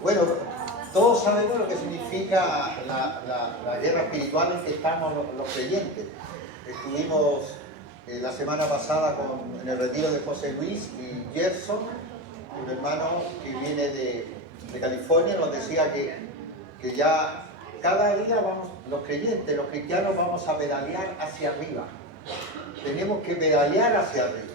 Bueno, todos sabemos lo que significa la guerra espiritual en que estamos los creyentes. Estuvimos la semana pasada en el retiro de José Luis y Gerson, un hermano que viene de California, nos decía que ya cada día vamos, los creyentes, los cristianos vamos a pedalear hacia arriba. Tenemos que pedalear hacia arriba.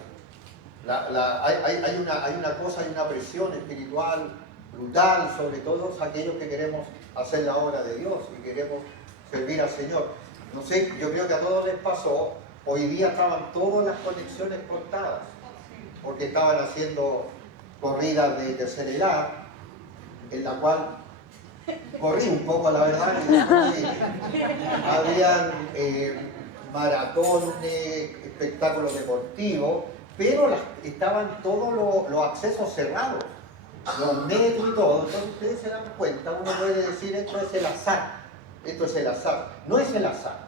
Hay una cosa, hay una presión espiritual brutal sobre todos aquellos que queremos hacer la obra de Dios y queremos servir al Señor. No sé, yo creo que a todos les pasó, hoy día estaban todas las conexiones cortadas, porque estaban haciendo corridas de tercera edad, en la cual corrí un poco, la verdad, habían maratones, espectáculos deportivos, pero estaban todos los accesos cerrados, los metros y todo. Entonces ustedes se dan cuenta, uno puede decir esto es el azar, esto es el azar. No es el azar.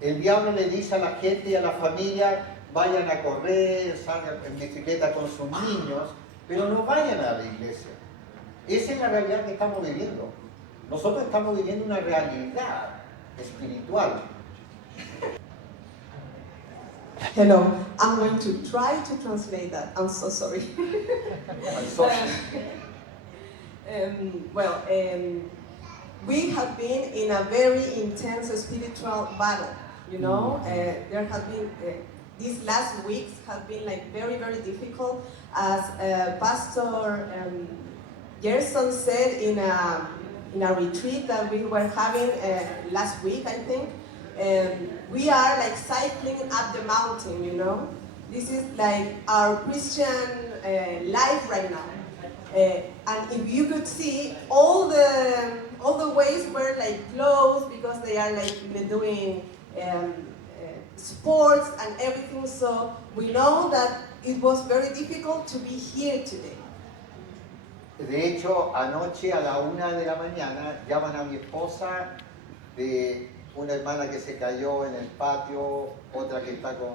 El diablo le dice a la gente y a la familia, vayan a correr, salgan en bicicleta con sus niños, pero no vayan a la iglesia. Esa es la realidad que estamos viviendo. Nosotros estamos viviendo una realidad espiritual. Hello, I'm going to try to translate that. I'm so sorry. I'm sorry. We have been in a very intense spiritual battle. You know, there have been these last weeks have been like very, very difficult. As Pastor Gerson said in a retreat that we were having last week, I think. We are like cycling up the mountain, you know. This is like our Christian life right now. And if you could see, all the ways were like closed because they are like doing sports and everything. So we know that it was very difficult to be here today. De hecho, anoche a la 1 de la mañana llaman a mi esposa de una hermana que se cayó en el patio, otra que está con...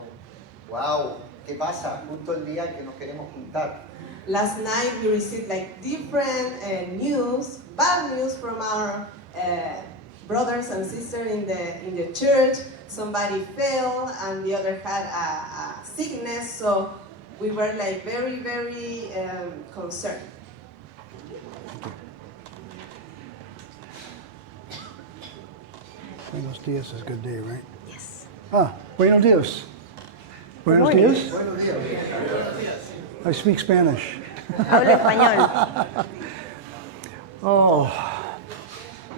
¡Wow! ¿Qué pasa? Justo el día en que nos queremos juntar. Last night we received like different news, bad news from our brothers and sisters in the church. Somebody fell and the other had a sickness, so we were like very, very concerned. Buenos días is a good day, right? Yes. Buenos días. Buenos días? Buenos días. I speak Spanish. Hablo español. Oh,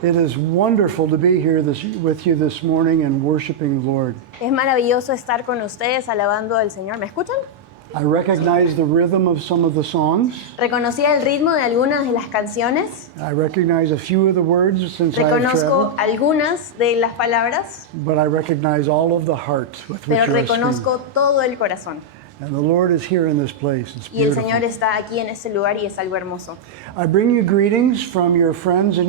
it is wonderful to be here with you this morning and worshiping the Lord. Es maravilloso estar con ustedes alabando al Señor. ¿Me escuchan? I recognize the rhythm of some of the songs. Reconocía el ritmo de algunas de las canciones. I recognize a few of the words since I've Reconozco traveled. algunas de las palabras, But I recognize all of the heart with which pero you are singing. reconozco todo el corazón. And the Lord is here in this place. It's Y el beautiful. Señor está aquí en este lugar y es algo hermoso. I bring you greetings from your friends and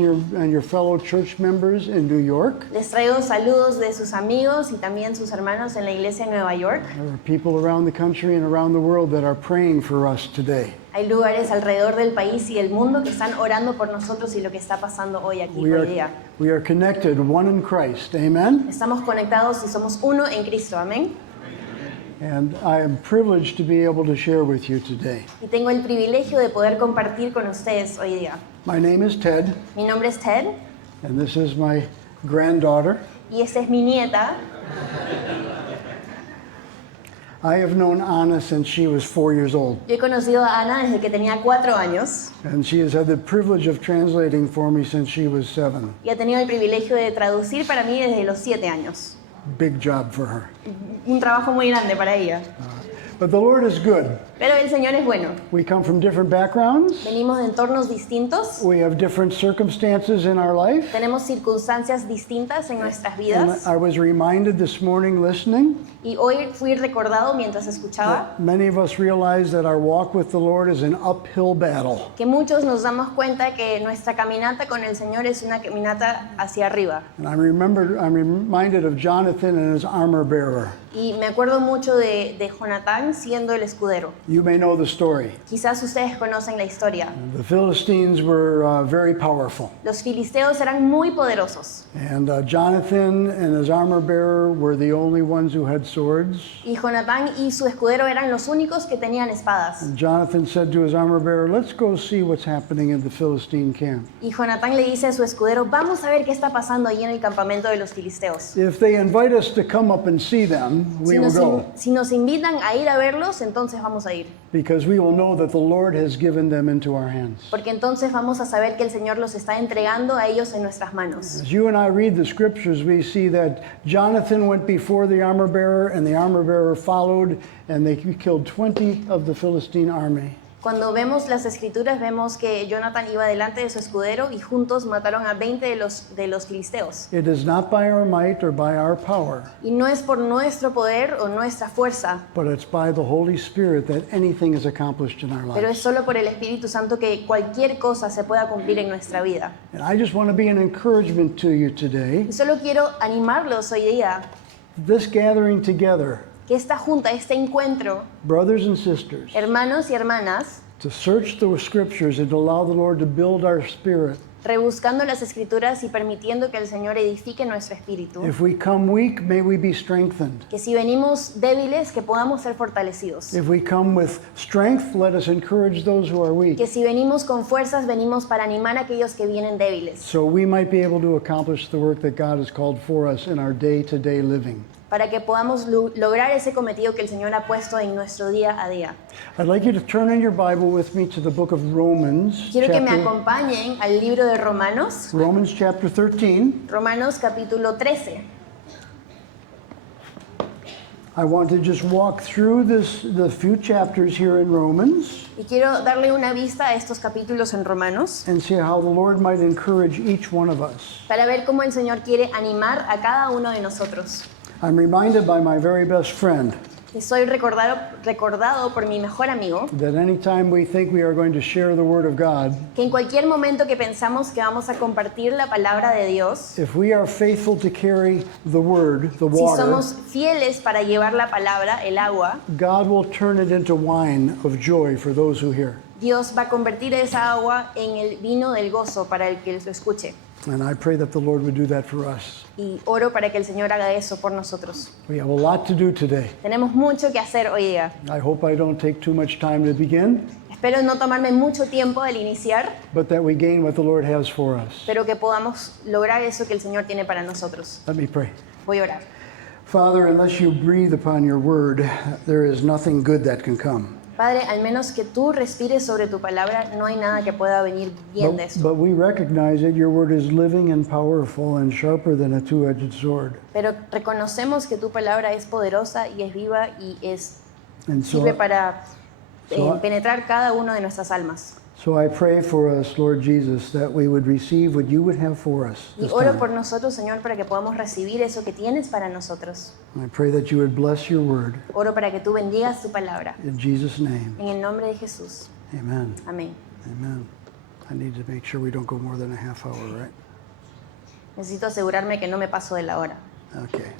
your fellow church members in New York. Les traigo saludos de sus amigos y también sus hermanos en la iglesia en Nueva York. There are people around the country and around the world that are praying for us today. Hay lugares alrededor del país y del mundo que están orando por nosotros y lo que está pasando hoy aquí, We hoy día. are connected, one in Christ. Amen? Estamos conectados y somos uno en Cristo, amén. And I am privileged to be able to share with you today. Y tengo el privilegio de poder compartir con ustedes hoy día. My name is Ted, Mi nombre es Ted and this is my granddaughter. y esta es mi nieta. I have known Anna since she was 4 years old, Yo he conocido a Ana desde que tenía 4 años and she has had the privilege of translating for me since she was 7. y ha tenido el privilegio de traducir para mí desde los 7 años. Big job for her. Un trabajo muy grande para ella. But the Lord is good. Pero el Señor es bueno. We come from different backgrounds. Venimos de entornos distintos, We have different circumstances in our life. tenemos circunstancias distintas en nuestras And vidas. I was reminded this morning listening Y hoy fui recordado mientras escuchaba that many of us realize that our walk with the Lord is an uphill battle. que muchos nos damos cuenta que nuestra caminata con el Señor es una caminata hacia arriba. And I'm reminded of Jonathan and his armor bearer. Y me acuerdo mucho de Jonatán siendo el escudero. You may know the story. Quizás ustedes conocen la historia. The Philistines were very powerful. Los filisteos eran muy poderosos. And Jonathan and his armor bearer were the only ones who had swords. Y Jonatán y su escudero eran los únicos que tenían espadas. And Jonathan said to his armor bearer, "Let's go see what's happening in the Philistine camp. Y Jonatán le dice a su escudero, vamos a ver qué está pasando ahí en el campamento de los filisteos. If they invite us to come up and see them, we will go, Si nos invitan a ir a verlos, entonces vamos a ir. because we will know that the Lord has given them into our hands." Porque entonces vamos a saber que el Señor los está entregando a ellos en nuestras manos. As you and I read the scriptures, we see that Jonathan went before the armor bearer, and the armor bearer followed, and they killed 20 of the Philistine army. Cuando vemos las escrituras, vemos que Jonathan iba delante de su escudero y juntos mataron a 20 de los filisteos. It is not by our might or by our power, Y no es por nuestro poder o nuestra fuerza, but it's by the Holy Spirit that anything is accomplished in our pero es lives. solo por el Espíritu Santo que cualquier cosa se pueda cumplir en nuestra vida. And I just want to be an encouragement to you today. Y solo quiero animarlos hoy día This gathering together, que esta junta, este encuentro, brothers and sisters, hermanos y hermanas, to search the scriptures and to allow the Lord to build our spirit. rebuscando las escrituras y permitiendo que el Señor edifique nuestro espíritu. If we come weak, may we be strengthened. Que si venimos débiles, que podamos ser fortalecidos. If we come with strength, let us encourage those who are weak, Que si venimos con fuerzas, venimos para animar a aquellos que vienen débiles. so we might be able to accomplish the work that God has called for us in our day-to-day living. Para que podamos lograr ese cometido que el Señor ha puesto en nuestro día a día. I'd like you to turn in your Bible with me to the book of Romans, Quiero que me acompañen al libro de Romanos, Romans chapter 13. Romanos capítulo 13. I want to just walk through the few chapters here in Romans Y quiero darle una vista a estos capítulos en Romanos and see how the Lord might encourage each one of us. para ver cómo el Señor quiere animar a cada uno de nosotros. I'm reminded by my very best friend Y soy recordado por mi mejor amigo that anytime we think we are going to share the Word of God, que en cualquier momento que pensamos que vamos a compartir la palabra de Dios, if we are faithful to carry the Word, the si water, somos fieles para llevar la palabra, el agua, God will turn it into wine of joy for those who hear. Dios va a convertir esa agua en el vino del gozo para el que lo escuche. And I pray that the Lord would do that for us. Y oro para que el Señor haga eso por nosotros. We have a lot to do today. Tenemos mucho que hacer hoy día. I hope I don't take too much time to begin, Espero no tomarme mucho tiempo al iniciar, but that we gain what the Lord has for us. pero que podamos lograr eso que el Señor tiene para nosotros. Let me pray. Voy a orar. Father, unless you breathe upon your word, there is nothing good that can come. Padre, al menos que tú respires sobre tu palabra, no hay nada que pueda venir bien de esto. But we recognize that your word is living and powerful and sharper than a two-edged sword. Pero reconocemos que tu palabra es poderosa y es viva y And sirve so, para so- penetrar cada uno de nuestras almas. So I pray for us, Lord Jesus, that we would receive what you would have for us Y this oro time. por nosotros, Señor, para que podamos recibir eso que tienes para nosotros. I pray that you would bless your word. Oro para que tú bendigas tu palabra. In Jesus' name, En el nombre de Jesús. amen. Amén. Amen. I need to make sure we don't go more than a half hour, right? Necesito asegurarme que no me paso de la hora. Okay.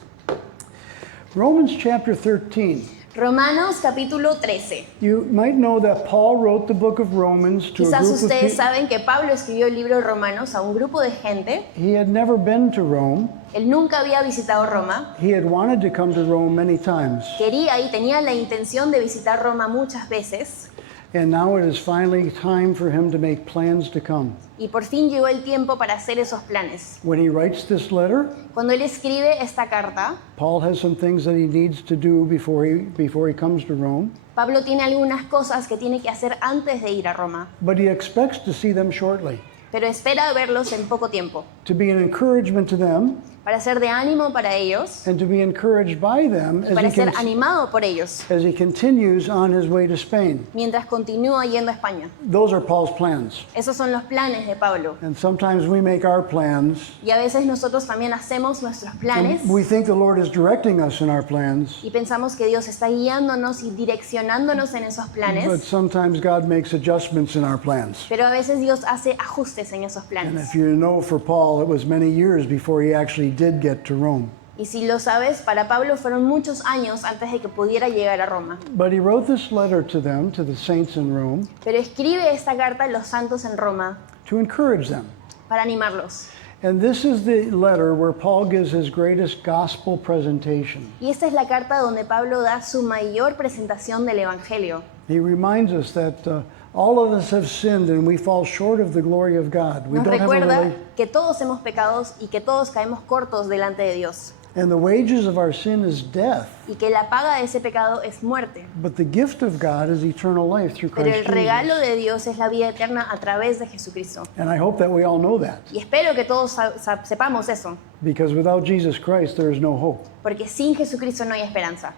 Romans chapter 13. Romanos capítulo 13. You might know that Paul wrote the book of Romans to a Quizás group of ustedes people. saben que Pablo escribió el libro de Romanos a un grupo de gente. He had never been to Rome. Él nunca había visitado Roma. He had wanted to come to Rome many times. Quería y tenía la intención de visitar Roma muchas veces. And now it is finally time for him to make plans to come. Y por fin llegó el tiempo para hacer esos planes. When he writes this letter, Cuando él escribe esta carta, Paul has some things that he needs to do before he comes to Rome, Pablo tiene algunas cosas que tiene que hacer antes de ir a Roma, but he expects to see them shortly, pero espera verlos en poco tiempo, to be an encouragement to them para ser de ánimo para ellos and to be encouraged by them y para ser animado por ellos, as he continues on his way to Spain. mientras continúa yendo a España. Those are Paul's plans. Esos son los planes de Pablo. And sometimes we make our plans. Y a veces nosotros también hacemos nuestros planes And we think the Lord is directing us in our plans, y pensamos que Dios está guiándonos y direccionándonos en esos but planes, sometimes God makes adjustments in our plans. pero a veces Dios hace ajustes en esos And planes. if you know, for Paul, it was many years before he actually did get to Rome. Y si lo sabes, para Pablo fueron muchos años antes de que pudiera llegar a Roma. But he wrote this letter to them, to the saints in Rome, Pero escribe esta carta a los santos en Roma to encourage them. para animarlos. And this is the letter where Paul gives his greatest gospel presentation. Y esta es la carta donde Pablo da su mayor presentación del Evangelio. He reminds us that all of us have sinned and we fall short of the glory of God. We Nos don't have a recuerda rela- que todos hemos pecado y que todos caemos cortos delante de Dios. and the wages of our sin is death. Y que la paga de ese pecado es muerte. But the gift of God is eternal life through Pero Christ el regalo Jesus. de Dios es la vida eterna a través de Jesucristo. And I hope that we all know that, Y espero que todos sepamos eso, because without Jesus Christ there is no hope. porque sin Jesucristo no hay esperanza.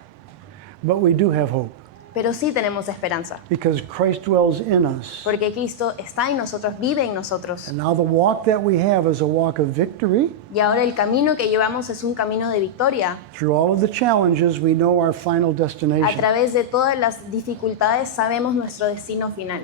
But we do have hope, Pero sí tenemos esperanza, because Christ dwells in us. porque Cristo está en nosotros, vive en nosotros. And now the walk that we have is a walk of victory. Y ahora el camino que llevamos es un camino de victoria. Through all of the challenges, we know our final A destination. través de todas las dificultades sabemos nuestro destino final.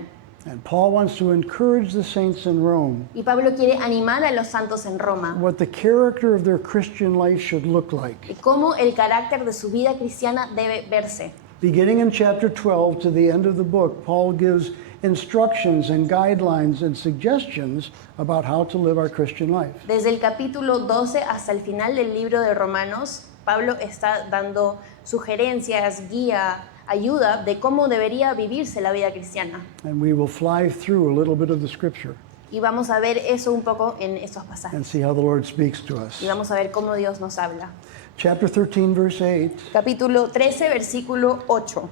And Paul wants to encourage the saints in Rome Y Pablo quiere animar a los santos en Roma what the character of their Christian life should look like. y cómo el carácter de su vida cristiana debe verse. Beginning in chapter 12 to the end of the book, Paul gives instructions and guidelines and suggestions about how to live our Christian life. Desde el capítulo 12 hasta el final del libro de Romanos, Pablo está dando sugerencias, guía, ayuda de cómo debería vivirse la vida cristiana. And we will fly through a little bit of the scripture Y vamos a ver eso un poco en estos and pasajes. see how the Lord speaks to us. Y vamos a ver cómo Dios nos habla. Chapter 13, verse 8, Capítulo 13, versículo 8.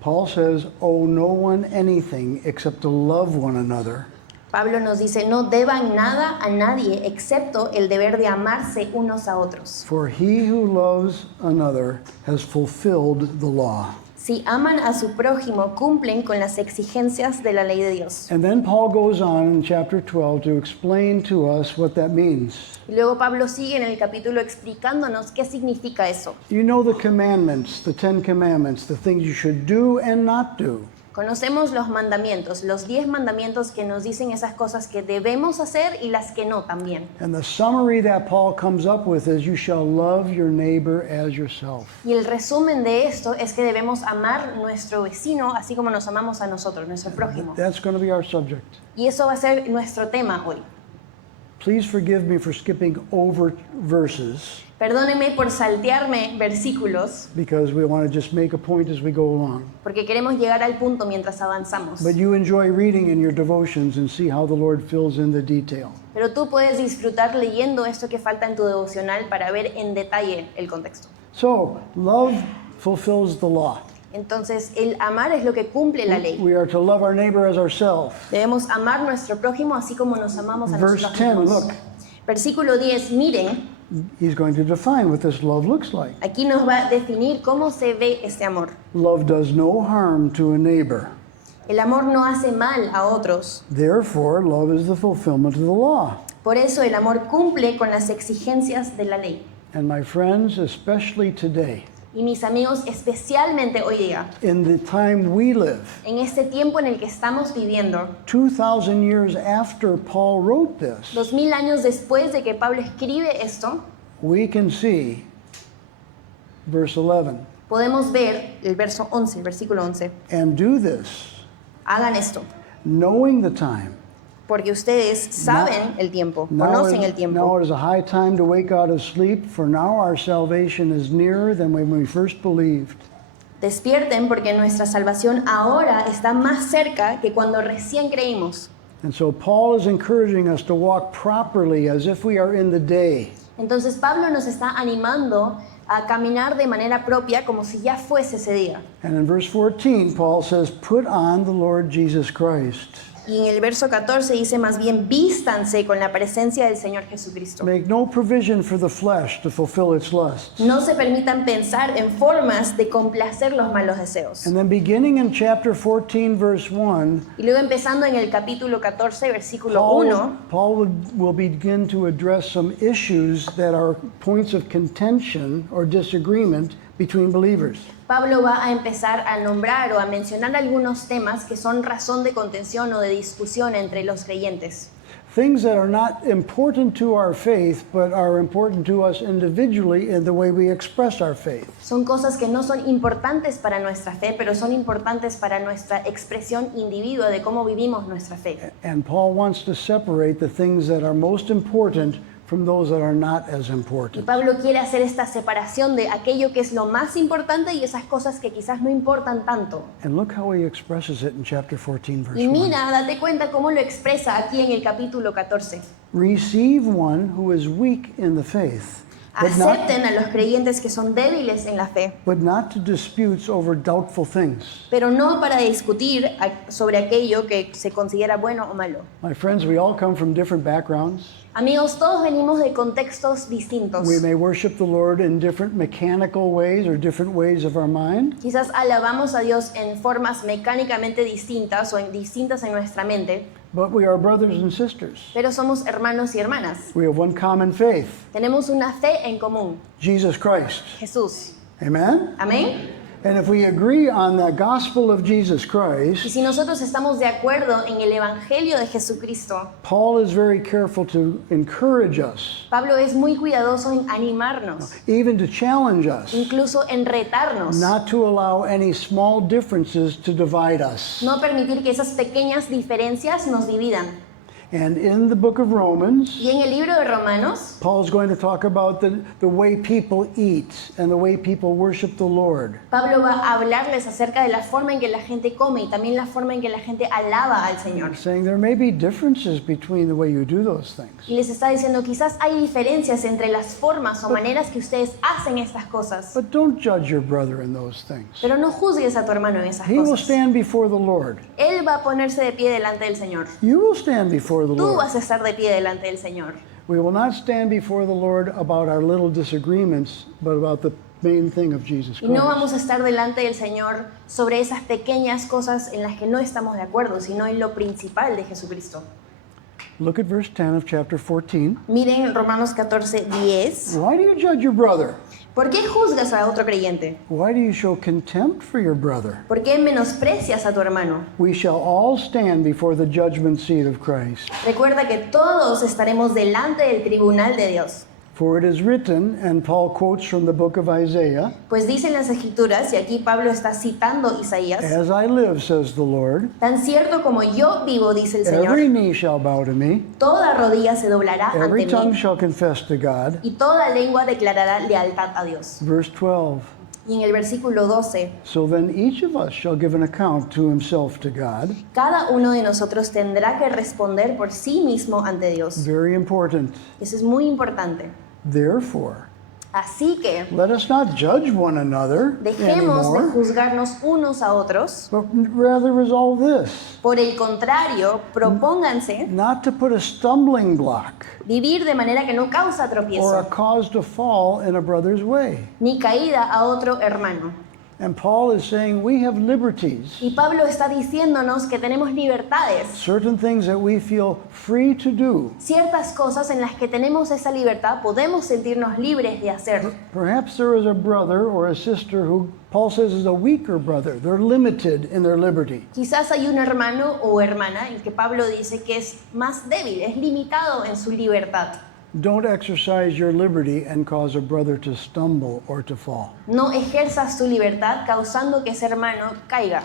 Paul says, "Owe no one anything except to love one another. Pablo nos dice, no deban nada a nadie excepto el deber de amarse unos a otros. For he who loves another has fulfilled the law." Si aman a su prójimo, cumplen con las exigencias de la ley de Dios. And then Paul goes on in chapter 12 to explain to us what that means. Y luego Pablo sigue en el capítulo explicándonos qué significa eso. You know the commandments, the 10 commandments, the things you should do and not do. Conocemos los mandamientos, los 10 mandamientos que nos dicen esas cosas que debemos hacer y las que no también. And the summary that Paul comes up with is you shall love your neighbor as yourself. Y el resumen de esto es que debemos amar nuestro vecino así como nos amamos a nosotros, nuestro prójimo. That's going to be our subject. Y eso va a ser nuestro tema hoy. Please forgive me for skipping over verses Perdóneme por saltearme versículos, because we want to just make a point as we go along. porque queremos llegar al punto mientras avanzamos. But you enjoy reading in your devotions and see how the Lord fills in the detail. Pero tú puedes disfrutar leyendo esto que falta en tu devocional para ver en detalle el contexto. So, love fulfills the law. Entonces, el amar es lo que cumple la ley. We are to love our neighbor as ourselves. Debemos amar a nuestro prójimo así como nos amamos a Verse nosotros 10, mismos. look. Versículo 10, miren, He's going to define what this love looks like. aquí nos va a definir cómo se ve este amor. Love does no harm to a neighbor. El amor no hace mal a otros. Therefore, love is the fulfillment of the law. Por eso el amor cumple con las exigencias de la ley. And my friends, especially today, Y mis amigos, especialmente hoy día, in the time we live, en este tiempo en el que estamos viviendo, 2,000 years after Paul wrote this, 2000 años después de que Pablo escribe esto, we can see verse 11. podemos ver el verso 11, el versículo 11. And do this, Hagan esto, knowing the time. porque ustedes saben el tiempo, conocen el now tiempo. it is a high time to wake out of sleep, for now our salvation is nearer than when we first believed. Despierten porque nuestra salvación ahora está más cerca que cuando recién creímos. And so Paul is encouraging us to walk properly as if we are in the day. Entonces Pablo nos está animando a caminar de manera propia como si ya fuese ese día. And in verse 14, Paul says, put on the Lord Jesus Christ. Y en el verso 14 dice más bien, vístanse con la presencia del Señor Jesucristo. Make no provision for the flesh to fulfill its lusts. No se permitan pensar en formas de complacer los malos deseos. And then beginning in chapter 14, verse 1, Y luego empezando en el capítulo 14, versículo 1, Paul will begin to address some issues that are points of contention or disagreement between believers. Pablo va a empezar a nombrar o a mencionar algunos temas que son razón de contención o de discusión entre los creyentes. Things that are not important to our faith, but are important to us individually in the way we express our faith. Son cosas que no son importantes para nuestra fe, pero son importantes para nuestra expresión individual de cómo vivimos nuestra fe. And Paul wants to separate the things that are most important from those that are not as Y important. Pablo quiere hacer esta separación de aquello que es lo más importante y esas cosas que quizás no importan tanto. And look how he expresses it in chapter 14, verse Y 1. mira, date cuenta cómo lo expresa aquí en el capítulo 14. Receive one who is weak in the faith, Acepten a los creyentes que son débiles en la fe, but not to disputes over doubtful things. pero no para discutir sobre aquello que se considera bueno o malo. My friends, we all come from different backgrounds. Amigos, todos venimos de contextos distintos. We may worship the Lord in different mechanical ways or different ways of our mind. Quizás alabamos a Dios en formas mecánicamente distintas o distintas en nuestra mente, But we are brothers and sisters. pero somos hermanos y hermanas. We have one common faith, Tenemos una fe en común, Jesus Christ. Jesús. Amen? Amén. And if we agree on the gospel of Jesus Y Christ, si nosotros estamos de acuerdo en el Evangelio de Jesucristo, Paul is very careful to encourage us, Pablo es muy cuidadoso en animarnos, even to challenge us, incluso en retarnos. not to allow any small differences to divide us. No permitir que esas pequeñas diferencias nos dividan. And in the book of Romans, Y en el libro de Romanos, Paul's going to talk about the way people eat and the way people worship the Lord. Pablo va a hablarles acerca de la forma en que la gente come y también la forma en que la gente alaba al Señor. Saying there may be differences between the way you do those things. Y les está diciendo, quizás hay diferencias entre las formas o maneras que ustedes hacen estas cosas, But don't judge your brother in those things. pero no juzgues a tu hermano en esas He will cosas. stand before the Lord. Él va a ponerse de pie delante del Señor. You will stand before the Tú Lord. vas a estar de pie delante del Señor. We will not stand before the Lord about our little disagreements, but about the main thing of Jesus Y no Christ. vamos a estar delante del Señor sobre esas pequeñas cosas en las que no estamos de acuerdo, sino en lo principal de Jesucristo. Look at verse 10 of chapter 14. Miren Romanos 14:10. Why do you judge your brother? ¿Por qué juzgas a otro creyente? Why do you show contempt for your brother? ¿Por qué menosprecias a tu hermano? We shall all stand before the judgment seat of Christ. Recuerda que todos estaremos delante del tribunal de Dios. For it is written, and Paul quotes from the book of Isaiah, Pues dicen las Escrituras, y aquí Pablo está citando Isaías, as I live, says the Lord, tan cierto como yo vivo, dice el every Señor, knee shall bow to me, toda rodilla se doblará every ante tongue mí, shall confess to God. y toda lengua declarará lealtad a Dios. Verse 12. Y en el versículo 12, So then each of us shall give an account to himself to God. cada uno de nosotros tendrá que responder por sí mismo ante Dios. Very important. Eso es muy importante. Therefore, Así que let us not judge one another dejemos de anymore, juzgarnos unos a otros. but rather resolve this, Por el contrario, propónganse not to put a stumbling block vivir de manera que no causa or a tropiezo cause to fall in a brother's way. ni caída a otro hermano. And Paul is saying we have liberties, Y Pablo está diciéndonos que tenemos libertades, certain things that we feel free to do. ciertas cosas en las que tenemos esa libertad, podemos sentirnos libres de hacer. Perhaps there is a brother or a sister who Paul says is a weaker brother. They're limited in their liberty. Quizás hay un hermano o hermana en que Pablo dice que es más débil, es limitado en su libertad. Don't exercise your liberty and cause a brother to stumble or to fall. No ejerzas tu libertad causando que ese hermano caiga.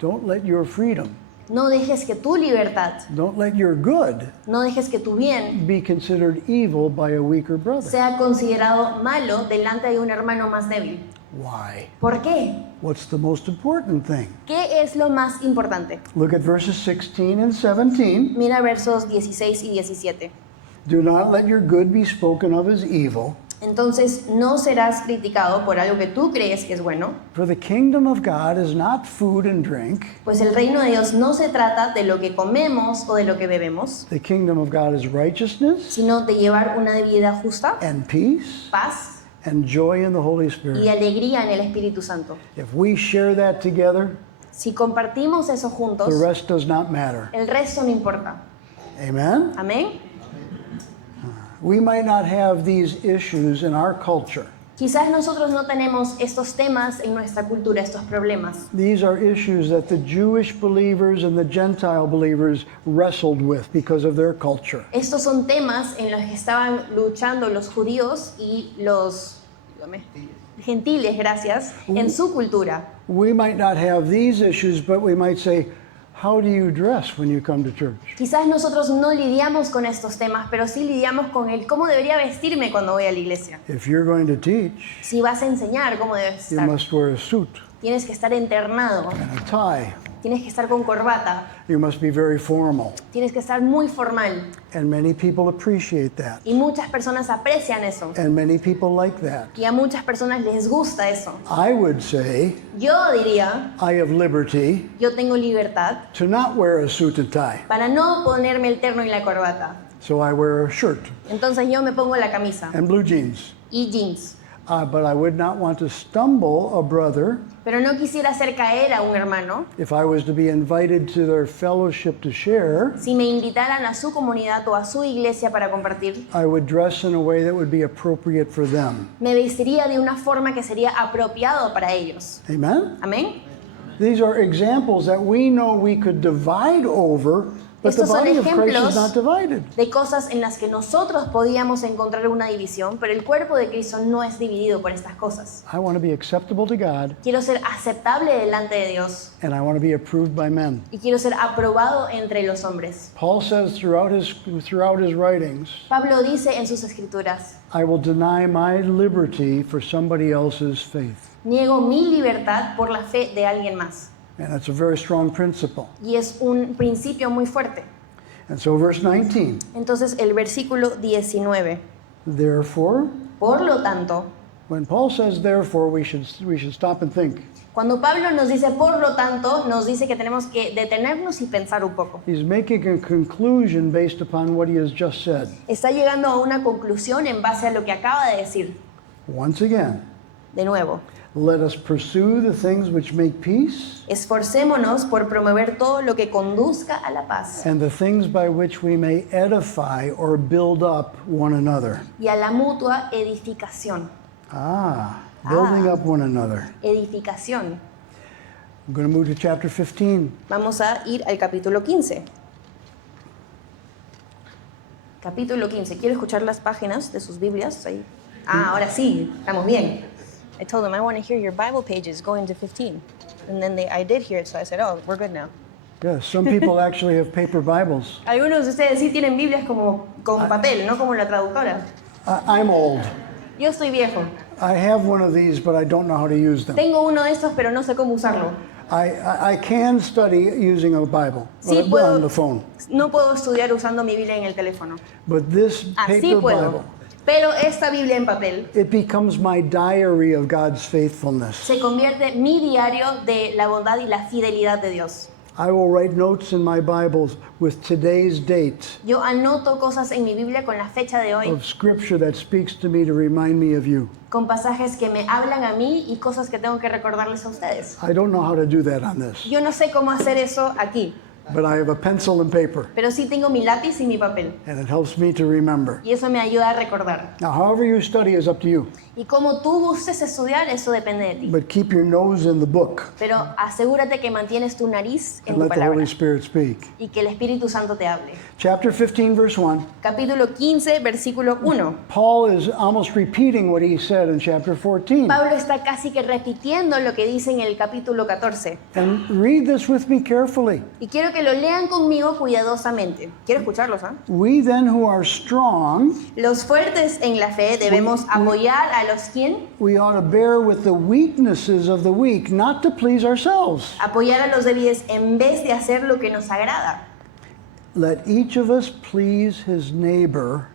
Don't let your freedom, No dejes que tu libertad, don't let your good no dejes que tu bien be considered evil by a weaker brother. sea considerado malo delante de un hermano más débil. Why? ¿Por qué? What's the most important thing? ¿Qué es lo más importante? Look at verses 16 and 17. Mira versos 16 y 17. Do not let your good be spoken of as evil, Entonces no serás criticado por algo que tú crees que es bueno, for the kingdom of God is not food and drink. pues el reino de Dios no se trata de lo que comemos o de lo que bebemos, The kingdom of God is righteousness sino de llevar una vida justa, and peace paz and joy in the Holy y Spirit. alegría en el Espíritu Santo. If we share that together, Si compartimos eso juntos, the rest does not matter. el resto no importa. Amen? Amén. We might not have these issues in our culture. Quizás nosotros no tenemos estos temas en nuestra cultura, estos problemas. These are issues that the Jewish believers and the Gentile believers wrestled with because of their culture. Estos son temas en los que estaban luchando los judíos y los gentiles, gracias, en su cultura. We might not have these issues, but we might say, how do you dress when you come to church? Quizás nosotros no lidiamos con estos temas, pero sí lidiamos con el cómo debería vestirme cuando voy a la iglesia. If you're going to teach, Si vas a enseñar cómo debes you estar, must wear a suit tienes que estar internado, and a tie. tienes que estar con corbata, You must be very formal. tienes que estar muy formal. And many people appreciate that. Y muchas personas aprecian eso. And many people like that. Y a muchas personas les gusta eso. I would say Yo diría, I have liberty yo tengo libertad to not wear a suit and tie. para no ponerme el terno y la corbata. So I wear a shirt Entonces yo me pongo la camisa and blue jeans. y jeans. But I would not want to stumble a brother Pero no quisiera hacer caer a un hermano if I was to be invited to their fellowship to share. si me invitaran a su comunidad o a su iglesia para compartir. I would dress in a way that would be appropriate for them. Me vestiría de una forma que sería apropiado para ellos. Amen? Amén. These are examples that we know we could divide over, but the Estos son body of Christ ejemplos is not divided. de cosas en las que nosotros podíamos encontrar una división, pero el cuerpo de Cristo no es dividido por estas cosas. I want to be acceptable to God, Quiero ser aceptable delante de Dios and I want to be approved by men. y quiero ser aprobado entre los hombres. Paul says throughout his writings, Pablo dice en sus escrituras, I will deny my liberty for somebody else's faith. niego mi libertad por la fe de alguien más. And that's a very strong principle. Y es un principio muy fuerte. And so verse 19, Entonces el versículo 19. therefore, Por lo tanto, when Paul says therefore, we should stop and think. cuando Pablo nos dice por lo tanto, nos dice que tenemos que detenernos y pensar un poco. He's making a conclusion based upon what he has just said. Está llegando a una conclusión en base a lo que acaba de decir. Once again, De nuevo, let us pursue the things which make peace esforcémonos por promover todo lo que conduzca a la paz and the things by which we may edify or build up one another. y a la mutua edificación. Building up one another. Edificación. I'm going to move to chapter 15. Vamos a ir al capítulo 15. Capítulo 15. ¿Quiero escuchar las páginas de sus Biblias? Ahí. Ahora sí, estamos bien. I told them I want to hear your Bible pages going to 15. And then I did hear it, so I said, oh, we're good now. Yes, some people actually have paper Bibles. Algunos de ustedes sí tienen Biblias como con papel, no como la traductora. I'm old. Yo estoy viejo. I have one of these, but I don't know how to use them. Tengo uno de estos, pero no sé cómo usarlo. I can study using a Bible Sí on puedo, the phone, no puedo estudiar usando mi Biblia en el teléfono. but this Así paper puedo. Bible, Pero esta Biblia en papel it becomes my diary of God's faithfulness. se convierte en mi diario de la bondad y la fidelidad de Dios. I will write notes in my Bibles with today's date Yo anoto cosas en mi Biblia con la fecha de hoy, of scripture that speaks to me to remind me of you. con pasajes que me hablan a mí y cosas que tengo que recordarles a ustedes. I don't know how to do that on this, Yo no sé cómo hacer eso aquí, but I have a pencil and paper, pero sí tengo mi lápiz y mi papel. and it helps me to remember. Y eso me ayuda a recordar. Now, however you study is up to you, Y como tú gustes estudiar, eso depende de ti. but keep your nose in the book Pero asegúrate que mantienes tu nariz en and tu let the Holy palabra Spirit speak. y que el Espíritu Santo te hable. Chapter 15, verse 1. Capítulo 15, versículo 1. Paul is almost repeating what he said in chapter 14. Pablo está casi que repitiendo lo que dice en el capítulo 14. And read this with me carefully. Y quiero que lo lean conmigo cuidadosamente. Quiero escucharlos, ¿ah? We then who are strong, Los fuertes en la fe debemos apoyar a los quien, we ought to bear with the weaknesses of the weak, not to please ourselves. apoyar a los débiles en vez de hacer lo que nos agrada. Let each of us please his neighbor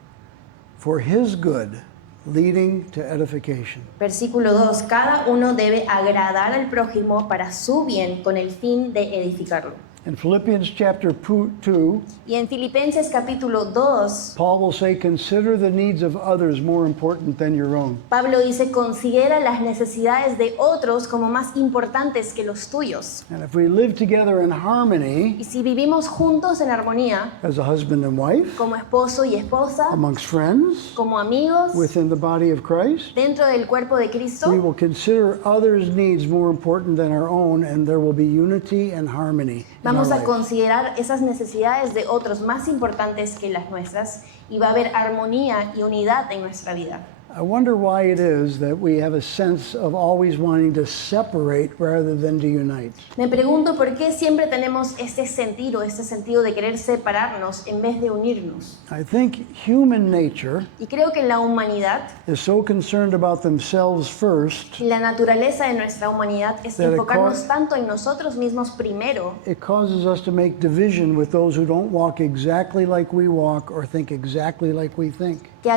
for his good, leading to edification. Versículo 2. Cada uno debe agradar al prójimo para su bien con el fin de edificarlo. In Philippians chapter 2, Y en Filipenses capítulo 2, Paul will say, consider the needs of others more important than your own. Pablo dice, considera las necesidades de otros como más importantes que los tuyos. And if we live together in harmony Y si vivimos juntos en armonía, as a husband and wife, como esposo y esposa, amongst friends, como amigos, within the body of Christ, dentro del cuerpo de we Cristo, will consider others' needs more important than our own, and there will be unity and harmony in our vamos a life. considerar esas necesidades de otros más importantes que las nuestras y va a haber armonía y unidad en nuestra vida. I wonder why it is that we have a sense of always wanting to separate rather than to unite. Me pregunto por qué siempre tenemos este sentido de querer separarnos en vez de unirnos. I think human nature Y creo que la humanidad is so concerned about themselves first, y la naturaleza de nuestra humanidad es That it enfocarnos cau- tanto en nosotros mismos primero, it causes us to make division with those who don't walk exactly like we walk or think exactly like we think. que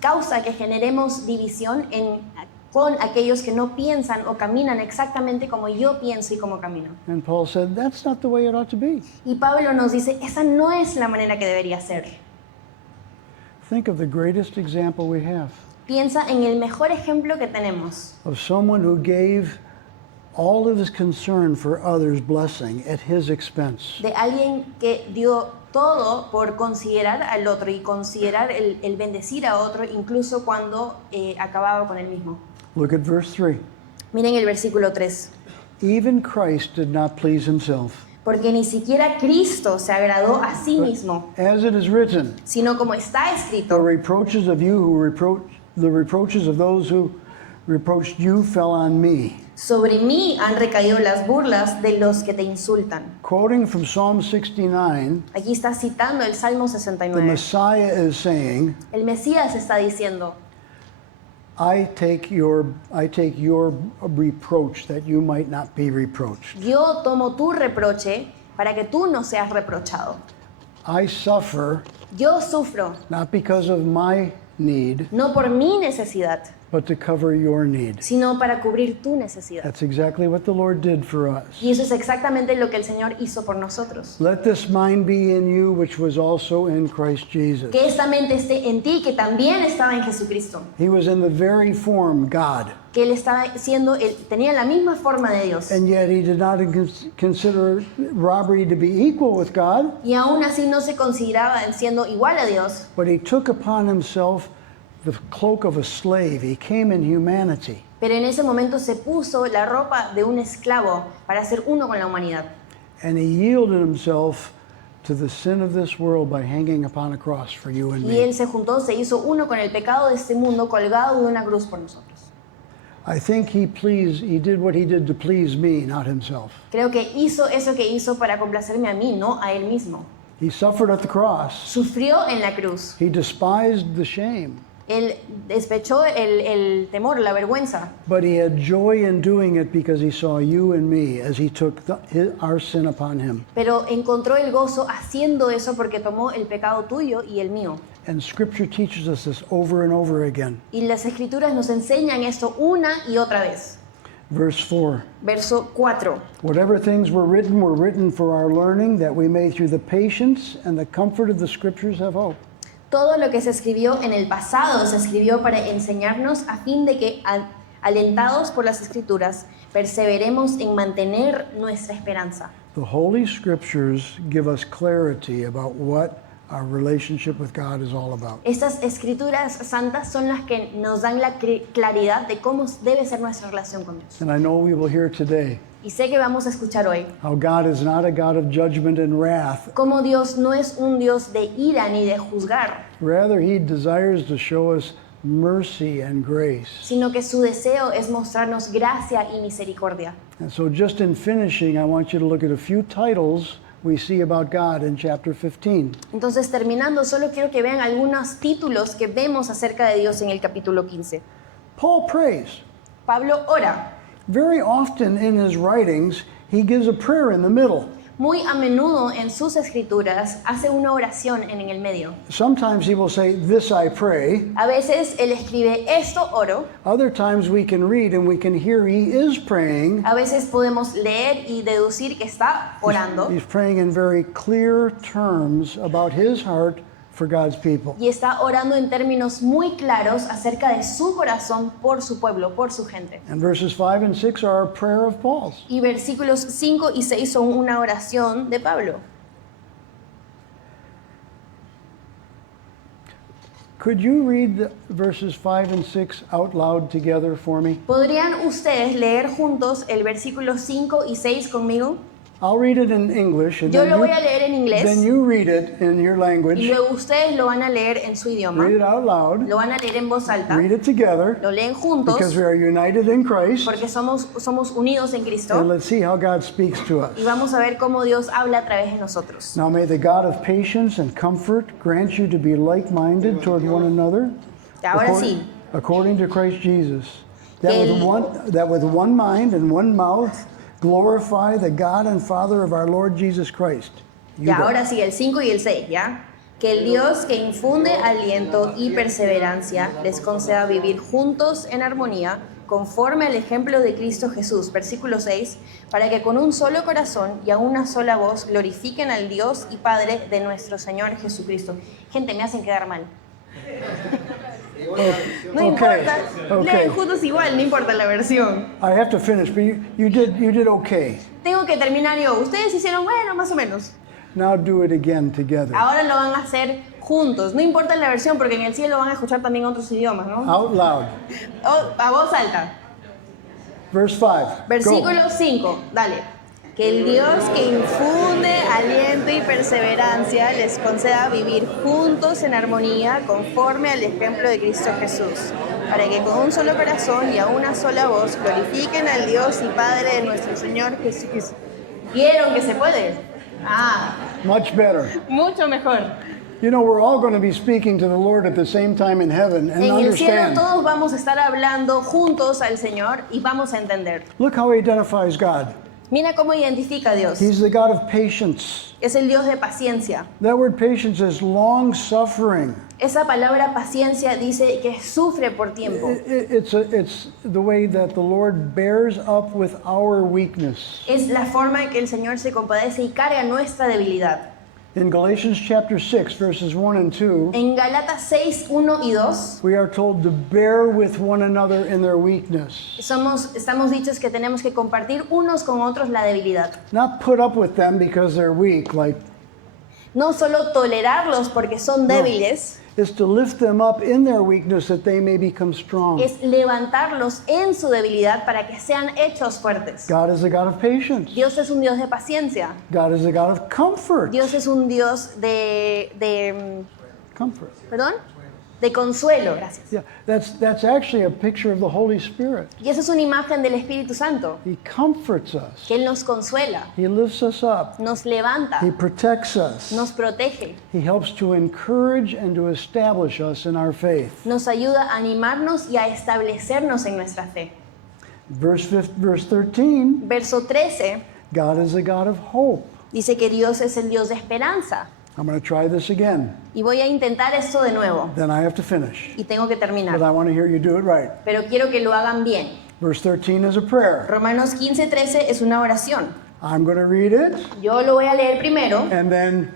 causa que generemos división con aquellos que no piensan o caminan exactamente como yo pienso y como camino. And Paul said, that's not the way it ought to be. Y Pablo nos dice, esa no es la manera que debería ser. Think of the greatest example we have Piensa en el mejor ejemplo que tenemos, of someone who gave all of his concern for others' blessing at his expense. de alguien que dio todo por considerar al otro y considerar el bendecir a otro, incluso cuando acababa con él mismo. Look at verse 3. Miren el versículo 3. Even Christ did not please himself. Porque ni siquiera Cristo se agradó a sí mismo, As it is written, sino como está the escrito, reproaches of you who the reproaches of those who reproached you fell on me. sobre mí han recaído las burlas de los que te insultan. Quoting from Psalm 69, Aquí está citando el Salmo the 69. Messiah is saying, El Mesías está diciendo, I take your reproach that you might not be reproached. yo tomo tu reproche para que tú no seas reprochado. I suffer Yo sufro, not because of my need, no por mi necesidad, but to cover your need. sino para cubrir tu necesidad. That's exactly what the Lord did for us. Y eso es exactamente lo que el Señor hizo por nosotros. Let this mind be in you, which was also in Christ Jesus. Que esta mente esté en ti, que también estaba en Jesucristo. He was in the very form God, Que él estaba tenía la misma forma de Dios. and yet he did not consider robbery to be equal with God, Y aún así no se consideraba siendo igual a Dios, but he took upon himself the cloak of a slave. He came in humanity. pero en ese momento se puso la ropa de un esclavo para ser uno con la humanidad. And he yielded himself to the sin of this world by hanging upon a cross for you and Y él me. se juntó, se hizo uno con el pecado de este mundo colgado de una cruz por nosotros. I think he did what he did to please me, not himself. Creo que hizo eso que hizo para complacerme a mí, no a él mismo. He suffered at the cross. Sufrió en la cruz. He despised the shame, Él despechó el temor, la vergüenza. but he had joy in doing it because he saw you and me as he took our sin upon him. Pero encontró el gozo haciendo eso porque tomó el pecado tuyo y el mío. And Scripture teaches us this over and over again. Y las escrituras nos enseñan esto una y otra vez. Verse 4. Verso 4. Whatever things were written for our learning, that we may through the patience and the comfort of the scriptures have hope. Todo lo que se escribió en el pasado se escribió para enseñarnos a fin de que, alentados por las Escrituras, perseveremos en mantener nuestra esperanza. The Holy Scriptures give us clarity about what our relationship with God is all about. Estas escrituras santas son las que nos dan la claridad de cómo debe ser nuestra relación con Dios. And I know we will hear today Y sé que vamos a escuchar hoy how God is not a God of judgment and wrath. cómo Dios no es un Dios de ira ni de juzgar, Rather, He desires to show us mercy and grace. sino que su deseo es mostrarnos gracia y misericordia. And so just in finishing, I want you to look at a few titles we see about God in chapter 15. Entonces, terminando, solo quiero que vean algunos títulos que vemos acerca de Dios en el capítulo 15. Paul prays. Pablo ora. Very often in his writings, he gives a prayer in the middle. Muy a menudo en sus escrituras hace una oración en el medio. Sometimes he will say, "This I pray." A veces él escribe esto oro, Other times we can read and we can hear he is praying. a veces podemos leer y deducir que está orando He's praying in very clear terms about his heart for God's people. y está orando en términos muy claros acerca de su corazón por su pueblo, por su gente. And verses 5 and 6 are a prayer of Paul's. Y versículos 5 y 6 son una oración de Pablo. Could you read the verses 5 and 6 out loud together for me? ¿Podrían ustedes leer juntos el versículo 5 y 6 conmigo? I'll read it in English and Yo then lo voy a leer en then inglés you read it in your y language. luego ustedes lo van a leer en su idioma. Read it out loud. Lo van a leer en voz alta. Read it together Lo leen juntos because we are united in Christ. porque somos unidos en And Cristo let's see how God speaks to us. y vamos a ver cómo Dios habla a través de nosotros. Now may the God of patience and comfort grant you to be like-minded toward one another, Ahora sí, according to Christ Jesus, that Que with one mind and one mouth glorify the God and Father of our Lord Jesus Christ. You ya go. ahora sí, el 5 y el 6, ¿ya? Que el Dios que infunde aliento y perseverancia les conceda vivir juntos en armonía, conforme al ejemplo de Cristo Jesús. Versículo 6, para que con un solo corazón y a una sola voz glorifiquen al Dios y Padre de nuestro Señor Jesucristo. Gente, me hacen quedar mal. No importa, leen juntos igual, no importa la versión. I have to finish, but you did okay. Tengo que terminar yo. Ustedes hicieron, bueno, más o menos. Now do it again together. Ahora lo van a hacer juntos. No importa la versión, porque en el cielo van a escuchar también otros idiomas, ¿no? Out loud. A voz alta. Verse 5. Versículo 5, dale. Que el Dios que infunde aliento y perseverancia les conceda vivir juntos en armonía conforme al ejemplo de Cristo Jesús, para que con un solo corazón y a una sola voz glorifiquen al Dios y Padre de nuestro Señor Jesucristo. ¿Vieron que se puede? Much better. Mucho mejor. You know, we're all going to be speaking to the Lord at the same time in heaven and En el cielo understand. todos vamos a estar hablando juntos al Señor y vamos a entender. Look how he identifies God. Mira cómo identifica a Dios. He's the God of patience. Es el Dios de paciencia. That word patience is long suffering. Esa palabra paciencia dice que sufre por tiempo. It's the way that the Lord bears up with our weakness. Es la forma en que el Señor se compadece y carga nuestra debilidad. In Galatians chapter 6, verses 1 and 2, En Gálatas 6, 1 y 2, we are told to bear with one another in their weakness. estamos dichos que tenemos que compartir unos con otros la debilidad. Not put up with them because they're weak, like No solo tolerarlos porque son débiles, is to lift them up in their weakness that they may become strong. es levantarlos en su debilidad para que sean hechos fuertes. God is a God of patience. Dios es un Dios de paciencia. God is a God of comfort. Dios es un Dios Comfort. ¿perdón? De consuelo, gracias. Yeah, that's actually a picture of the Holy Spirit. Y esa es una imagen del Espíritu Santo, He comforts us. que Él nos consuela, He lifts us up. nos levanta, He protects us. nos protege, He helps to encourage and to establish us in our faith. nos ayuda a animarnos y a establecernos en nuestra fe. Verse 13, Verso 13 God is a God of hope. dice que Dios es el Dios de esperanza. I'm going to try this again. Y voy a intentar esto de nuevo Then I have to finish. y tengo que But terminar. I want to hear you do it right. Pero quiero que lo hagan bien. Verse 13 is a prayer. Romanos 15:13 es una oración. I'm going to read it, Yo lo voy a leer primero and then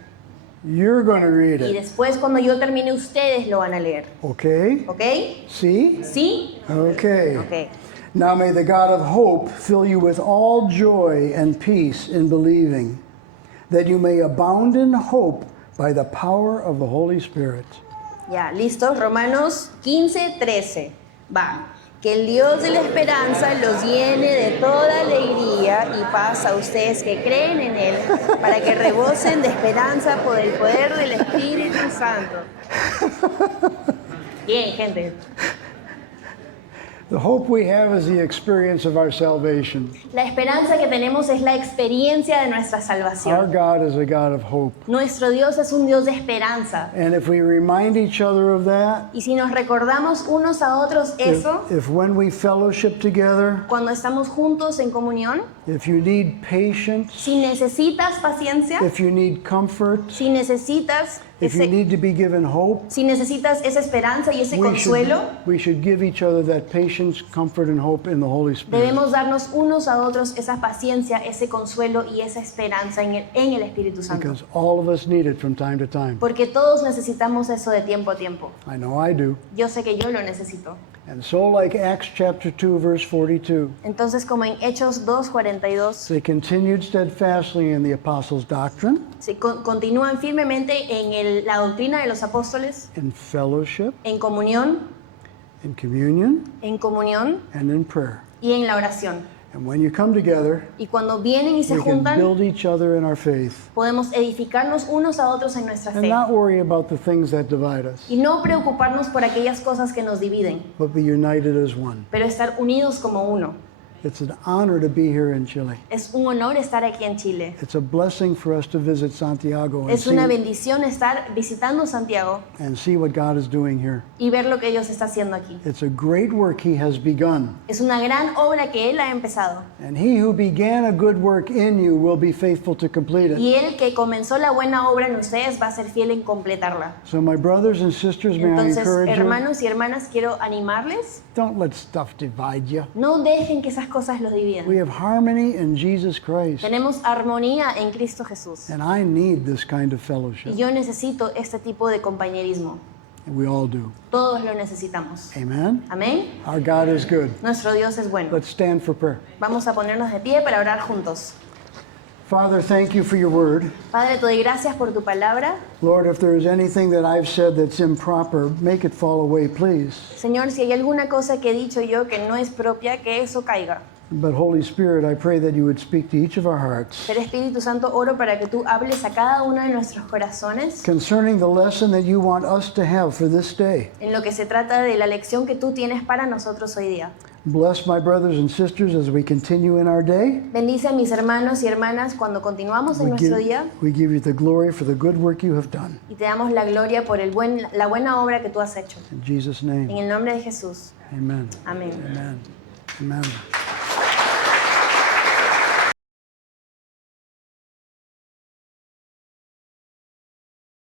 you're going to read y it. después cuando yo termine ustedes lo van a leer. Okay? ¿Ok? See? ¿Sí? Okay. Ok. Now may the God of hope fill you with all joy and peace in believing, that you may abound in hope by the power of the Holy Spirit. Ya, listo. Romanos 15:13. Va. Que el Dios de la esperanza los llene de toda alegría y paz a ustedes que creen en Él, para que rebosen de esperanza por el poder del Espíritu Santo. Bien, gente. The hope we have is the experience of our salvation. La esperanza que tenemos es la experiencia de nuestra Our salvación. God is a God of hope. Nuestro Dios es un Dios de esperanza. And if we remind each other of that, Y si nos recordamos unos a otros eso, if when we fellowship together, cuando estamos juntos en comunión, if you need patience, si necesitas paciencia, if you need comfort, si necesitas if you need to be given hope, si necesitas esa esperanza y ese consuelo, we should give each other that patience, comfort, and hope in the Holy Spirit. debemos darnos unos a otros esa paciencia, ese consuelo y esa esperanza en el Espíritu Santo. Because all of us need it from time to time. Porque todos necesitamos eso de tiempo a tiempo. I know I do. Yo sé que yo lo necesito. And so like Acts chapter 2, verse 42, Entonces, como en Hechos 2:42, they continued steadfastly in the apostles' doctrine, se continúan firmemente en la doctrina de los apóstoles, in fellowship, en comunión in communion, and in prayer. y en la oración. And when you come together, Y cuando vienen y se we can juntan, build each other in our faith podemos edificarnos unos a otros en nuestra and fe. not worry about the things that divide us, Y no preocuparnos por aquellas cosas que nos dividen, but be united as one. pero estar unidos como uno. It's an honor to be here in Chile. Es un honor estar aquí en Chile. It's a blessing for us to visit Santiago and Es una see, bendición estar visitando Santiago what God is doing here. y ver lo que Dios está haciendo aquí. It's a great work He has begun. Es una gran obra que Él ha empezado. And He who began a good work in you will be faithful to complete it. Y Él que comenzó la buena obra en ustedes va a ser fiel en completarla. So my brothers and sisters, may I Entonces, encourage you, hermanos y hermanas, quiero animarles. don't let stuff divide you. No dejen que esas cosas los dividan. We have harmony in Jesus Christ. Tenemos armonía en Cristo Jesús. And I need this kind of Y fellowship. yo necesito este tipo de compañerismo. And we all do. Todos lo necesitamos. Amen? Amén. Our God is good. Nuestro Dios es bueno. Let's stand for prayer. Vamos a ponernos de pie para orar juntos. Father, thank you for your word. Padre, te doy gracias por tu palabra. Lord, if there is anything that I've said that's improper, make it fall away, please. Señor, si hay alguna cosa que he dicho yo que no es propia, que eso caiga. But Holy Spirit, I pray that you would speak to each of our hearts Pero Espíritu Santo, oro para que tú hables a cada uno de nuestros corazones concerning the lesson that you want us to have for this day. en lo que se trata de la lección que tú tienes para nosotros hoy día. Bless my brothers and sisters as we continue in our day. Bendice a mis hermanos y hermanas cuando continuamos en nuestro día We give you the glory for the good work you have done. y te damos la gloria por la buena obra que tú has hecho. In Jesus' En name, el nombre de Jesús. amen. Amén. Amen. Amen.